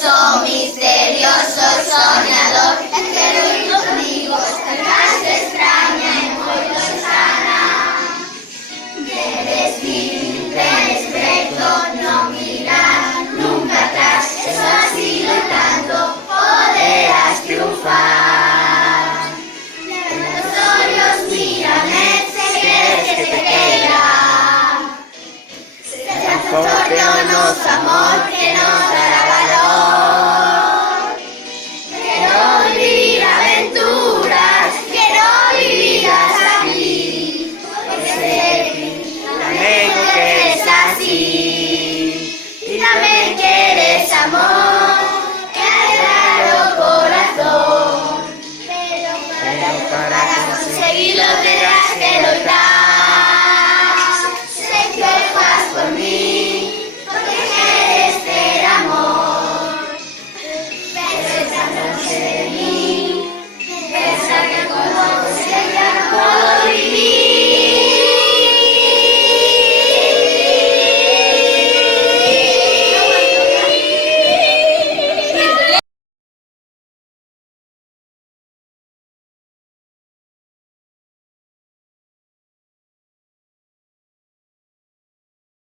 Misterioso, misterioso, soñador, entero conmigo, más extraña y muy lejana. Debes vivir, eres recto, no mirar nunca atrás, eso ha sido tanto, podrás triunfar. Los ojos mírame, si quieres que te quiera. Será fuerte o no amor que nos dará valor. Quiero vivir aventuras, quiero vivir hasta aquí, porque sé también que eres así, y también que eres amor, que hay raro corazón, pero para conseguirlo